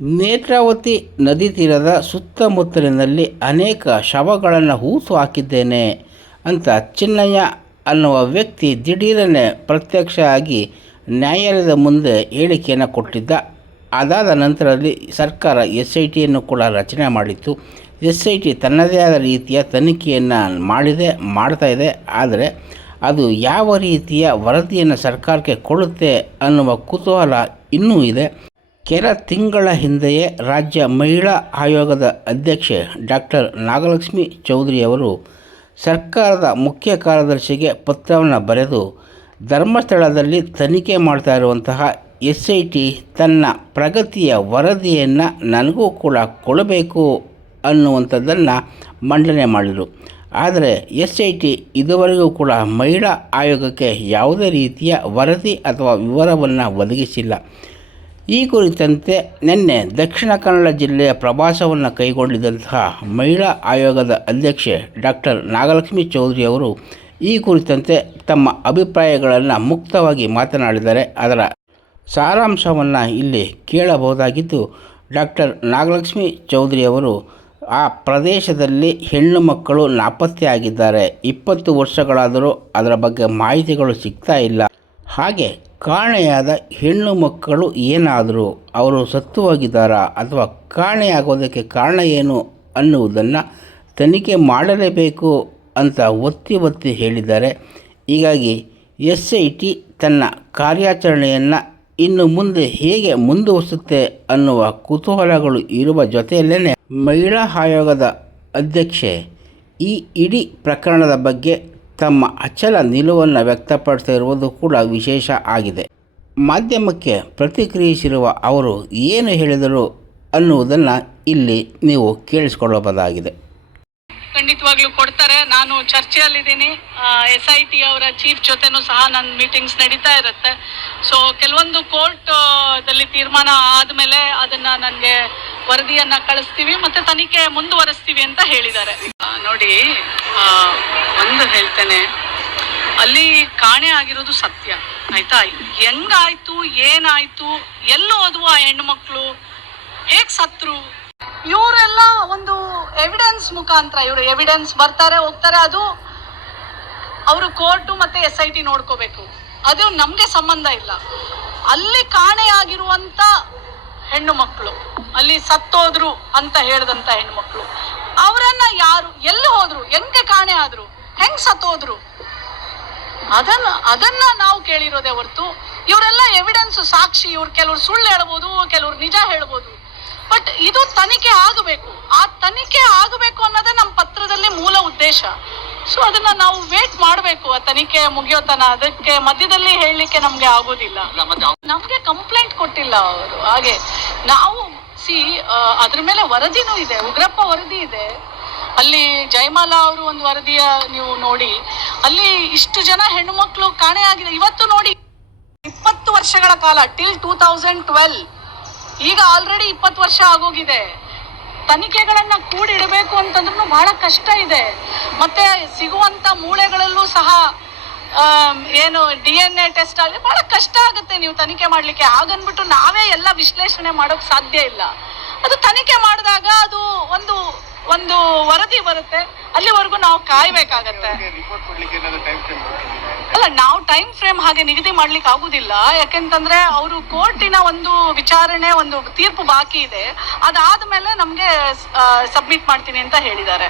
ನೇತ್ರಾವತಿ ನದಿ ತೀರದ ಸುತ್ತಮುತ್ತಲಿನಲ್ಲಿ ಅನೇಕ ಶವಗಳನ್ನು ಹೂತು ಹಾಕಿದ್ದೇನೆ ಅಂತ ಚಿನ್ನಯ್ಯ ಅನ್ನುವ ವ್ಯಕ್ತಿ ದಿಢೀರನೆ ಪ್ರತ್ಯಕ್ಷ ಆಗಿ ನ್ಯಾಯಾಲಯದ ಮುಂದೆ ಹೇಳಿಕೆಯನ್ನು ಕೊಟ್ಟಿದ್ದ. ಅದಾದ ನಂತರದಲ್ಲಿ ಸರ್ಕಾರ SITಯನ್ನು ಕೂಡ ರಚನೆ ಮಾಡಿತ್ತು. SIT ತನ್ನದೇ ಆದ ರೀತಿಯ ತನಿಖೆಯನ್ನು ಮಾಡ್ತಾ ಇದೆ. ಆದರೆ ಅದು ಯಾವ ರೀತಿಯ ವರದಿಯನ್ನು ಸರ್ಕಾರಕ್ಕೆ ಕೊಡುತ್ತೆ ಅನ್ನುವ ಕುತೂಹಲ ಇನ್ನೂ ಇದೆ. ಕೆಲ ತಿಂಗಳ ಹಿಂದೆಯೇ ರಾಜ್ಯ ಮಹಿಳಾ ಆಯೋಗದ ಅಧ್ಯಕ್ಷೆ ಡಾಕ್ಟರ್ ನಾಗಲಕ್ಷ್ಮಿ ಚೌಧರಿಯವರು ಸರ್ಕಾರದ ಮುಖ್ಯ ಕಾರ್ಯದರ್ಶಿಗೆ ಪತ್ರವನ್ನು ಬರೆದು ಧರ್ಮಸ್ಥಳದಲ್ಲಿ ತನಿಖೆ ಮಾಡ್ತಾ ಇರುವಂತಹ SIT ತನ್ನ ಪ್ರಗತಿಯ ವರದಿಯನ್ನು ನನಗೂ ಕೂಡ ಕೊಡಬೇಕು ಅನ್ನುವಂಥದ್ದನ್ನು ಮಂಡನೆ ಮಾಡಿದರು. ಆದರೆ SIT ಇದುವರೆಗೂ ಕೂಡ ಮಹಿಳಾ ಆಯೋಗಕ್ಕೆ ಯಾವುದೇ ರೀತಿಯ ವರದಿ ಅಥವಾ ವಿವರವನ್ನು ಒದಗಿಸಿಲ್ಲ. ಈ ಕುರಿತಂತೆ ನಿನ್ನೆ ದಕ್ಷಿಣ ಕನ್ನಡ ಜಿಲ್ಲೆಯ ಪ್ರವಾಸವನ್ನು ಕೈಗೊಂಡಿದ್ದಂತಹ ಮಹಿಳಾ ಆಯೋಗದ ಅಧ್ಯಕ್ಷೆ ಡಾಕ್ಟರ್ ನಾಗಲಕ್ಷ್ಮಿ ಚೌಧರಿಯವರು ಈ ಕುರಿತಂತೆ ತಮ್ಮ ಅಭಿಪ್ರಾಯಗಳನ್ನು ಮುಕ್ತವಾಗಿ ಮಾತನಾಡಿದ್ದಾರೆ. ಅದರ ಸಾರಾಂಶವನ್ನು ಇಲ್ಲಿ ಕೇಳಬಹುದಾಗಿದ್ದು, ಡಾಕ್ಟರ್ ನಾಗಲಕ್ಷ್ಮಿ ಚೌಧರಿಯವರು ಆ ಪ್ರದೇಶದಲ್ಲಿ ಹೆಣ್ಣು ಮಕ್ಕಳು ನಾಪತ್ತೆಯಾಗಿದ್ದಾರೆ. 20 ವರ್ಷಗಳಾದರೂ ಅದರ ಬಗ್ಗೆ ಮಾಹಿತಿಗಳು ಸಿಗ್ತಾ ಇಲ್ಲ. ಹಾಗೆ ಕಾಣೆಯಾದ ಹೆಣ್ಣು ಮಕ್ಕಳು ಏನಾದರೂ ಅವರು ಸತ್ತು ಹೋಗಿದ್ದಾರಾ ಅಥವಾ ಕಾಣೆಯಾಗೋದಕ್ಕೆ ಕಾರಣ ಏನು ಅನ್ನುವುದನ್ನು ತನಿಖೆ ಮಾಡಲೇಬೇಕು ಅಂತ ಒತ್ತಿ ಹೇಳಿದ್ದಾರೆ. ಹೀಗಾಗಿ SIT ತನ್ನ ಕಾರ್ಯಾಚರಣೆಯನ್ನು ಇನ್ನು ಮುಂದೆ ಹೇಗೆ ಮುಂದುವರಿಸುತ್ತೆ ಅನ್ನುವ ಕುತೂಹಲಗಳು ಇರುವ ಜೊತೆಯಲ್ಲೇ ಮಹಿಳಾ ಆಯೋಗದ ಅಧ್ಯಕ್ಷೆ ಈ ಇಡೀ ಪ್ರಕರಣದ ಬಗ್ಗೆ ತಮ್ಮ ಅಚಲ ನಿಲುವನ್ನು ವ್ಯಕ್ತಪಡಿಸಿರುವುದು ಕೂಡ ವಿಶೇಷ ಆಗಿದೆ. ಮಾಧ್ಯಮಕ್ಕೆ ಪ್ರತಿಕ್ರಿಯಿಸಿರುವ ಅವರು ಏನು ಹೇಳಿದರು ಅನ್ನುವುದನ್ನು ಇಲ್ಲಿ ನೀವು ಕೇಳಿಸಿಕೊಳ್ಳಬಹುದಾಗಿದೆ. ಖಂಡಿತವಾಗ್ಲೂ ಕೊಡ್ತಾರೆ. ನಾನು ಚರ್ಚೆಯಲ್ಲಿದ್ದೀನಿ. SIT ಅವರ ಚೀಫ್ ಜೊತೆನೂ ಸಹ ನನ್ನ ಮೀಟಿಂಗ್ಸ್ ನಡೀತಾ ಇರುತ್ತೆ. ಸೊ ಕೆಲವೊಂದು ಕೋರ್ಟ್ದಲ್ಲಿ ತೀರ್ಮಾನ ಆದಮೇಲೆ ಅದನ್ನು ನನಗೆ ವರದಿಯನ್ನು ಕಳಿಸ್ತೀವಿ ಮತ್ತು ತನಿಖೆ ಮುಂದುವರಿಸ್ತೀವಿ ಅಂತ ಹೇಳಿದ್ದಾರೆ. ನೋಡಿ, ಒಂದು ಹೇಳ್ತೇನೆ, ಅಲ್ಲಿ ಕಾಣೆ ಆಗಿರೋದು ಸತ್ಯ, ಆಯ್ತಾ? ಹೆಂಗಾಯ್ತು, ಏನಾಯ್ತು, ಎಲ್ಲಿ ಹೋದ್ವು ಆ ಹೆಣ್ಣು ಮಕ್ಕಳು, ಹೇಗೆ ಸತ್ರು, ಇವರೆಲ್ಲ ಒಂದು ಎವಿಡೆನ್ಸ್ ಮುಖಾಂತರ ಇವರು ಎವಿಡೆನ್ಸ್ ಬರ್ತಾರೆ ಹೋಗ್ತಾರೆ. ಅದು ಅವರು ಕೋರ್ಟು ಮತ್ತೆ SIT ನೋಡ್ಕೋಬೇಕು. ಅದು ನಮಗೆ ಸಂಬಂಧ ಇಲ್ಲ. ಅಲ್ಲಿ ಕಾಣೆಯಾಗಿರುವಂತ ಹೆಣ್ಣು ಮಕ್ಕಳು, ಅಲ್ಲಿ ಸತ್ತೋದ್ರು ಅಂತ ಹೇಳಿದಂತ ಹೆಣ್ಣು ಮಕ್ಕಳು, ಅವರನ್ನ ಯಾರು, ಎಲ್ಲಿ ಹೋದ್ರು, ಹೆಂಗೆ ಕಾಣೆ ಆದ್ರು, ಹೆಂಗ್ ಸತ್ತೋದ್ರು, ಅದನ್ನ ನಾವು ಕೇಳಿರೋದೇ ಹೊರತು ಇವರೆಲ್ಲ ಎವಿಡೆನ್ಸ್ ಸಾಕ್ಷಿ. ಇವ್ರು ಕೆಲವ್ರು ಸುಳ್ಳು ಹೇಳ್ಬೋದು, ಕೆಲವ್ರು ನಿಜ ಹೇಳ್ಬೋದು. ಬಟ್ ಇದು ತನಿಖೆ ಆಗಬೇಕು. ಆ ತನಿಖೆ ಆಗಬೇಕು ಅನ್ನೋದೇ ನಮ್ಮ ಪತ್ರದಲ್ಲಿ ಮೂಲ ಉದ್ದೇಶ. ಸೊ ಅದನ್ನ ನಾವು ವೇಟ್ ಮಾಡಬೇಕು, ಆ ತನಿಖೆ ಮುಗಿಯೋತನ. ಅದಕ್ಕೆ ಮಧ್ಯದಲ್ಲಿ ಹೇಳಲಿಕ್ಕೆ ನಮ್ಗೆ ಆಗೋದಿಲ್ಲ. ನಮ್ಗೆ ಕಂಪ್ಲೇಂಟ್ ಕೊಟ್ಟಿಲ್ಲ ಅವರು. ಹಾಗೆ ನಾವು ಅದ್ರ ಮೇಲೆ ವರದಿನೂ ಇದೆ, ಉಗ್ರಪ್ಪ ವರದಿ ಇದೆ. ಅಲ್ಲಿ ಜಯಮಾಲಾ ಅವರು ಒಂದು ವರದಿಯ ನೀವು ನೋಡಿ, ಅಲ್ಲಿ ಇಷ್ಟು ಜನ ಹೆಣ್ಣು ಮಕ್ಕಳು ಕಾಣೆ ಆಗಿದೆ. ಇವತ್ತು ನೋಡಿ, 20 ವರ್ಷಗಳ ಕಾಲ, ಟಿಲ್ 2012, ಈಗ ಆಲ್ರೆಡಿ 20 ವರ್ಷ ಆಗೋಗಿದೆ. ತನಿಖೆಗಳನ್ನ ಕೂಡಿಡಬೇಕು ಅಂತಂದ್ರೂ ಬಹಳ ಕಷ್ಟ ಇದೆ. ಮತ್ತೆ ಸಿಗುವಂತ ಮೂಳೆಗಳಲ್ಲೂ ಸಹ ಏನು DNA ಟೆಸ್ಟ್ ಆದ್ರೆ ಬಹಳ ಕಷ್ಟ ಆಗುತ್ತೆ ನೀವು ತನಿಖೆ ಮಾಡ್ಲಿಕ್ಕೆ. ಹಾಗನ್ಬಿಟ್ಟು ನಾವೇ ಎಲ್ಲ ವಿಶ್ಲೇಷಣೆ ಮಾಡೋಕ್ ಸಾಧ್ಯ ಇಲ್ಲ. ಅದು ತನಿಖೆ ಮಾಡಿದಾಗ ಅದು ಒಂದು ಒಂದು ವರದಿ ಬರುತ್ತೆ. ಅಲ್ಲಿವರೆಗೂ ನಾವು ಕಾಯ್ಬೇಕಾಗತ್ತೆ. ಅಲ್ಲ, ನಾವು ಟೈಮ್ ಫ್ರೇಮ್ ಹಾಗೆ ನಿಗದಿ ಮಾಡ್ಲಿಕ್ಕೆ ಆಗುದಿಲ್ಲ. ಯಾಕೆಂತಂದ್ರೆ ಅವರು ಕೋರ್ಟಿನ ಒಂದು ವಿಚಾರಣೆ, ಒಂದು ತೀರ್ಪು ಬಾಕಿ ಇದೆ. ಅದಾದ್ಮೇಲೆ ನಮ್ಗೆ ಸಬ್ಮಿಟ್ ಮಾಡ್ತೀನಿ ಅಂತ ಹೇಳಿದ್ದಾರೆ.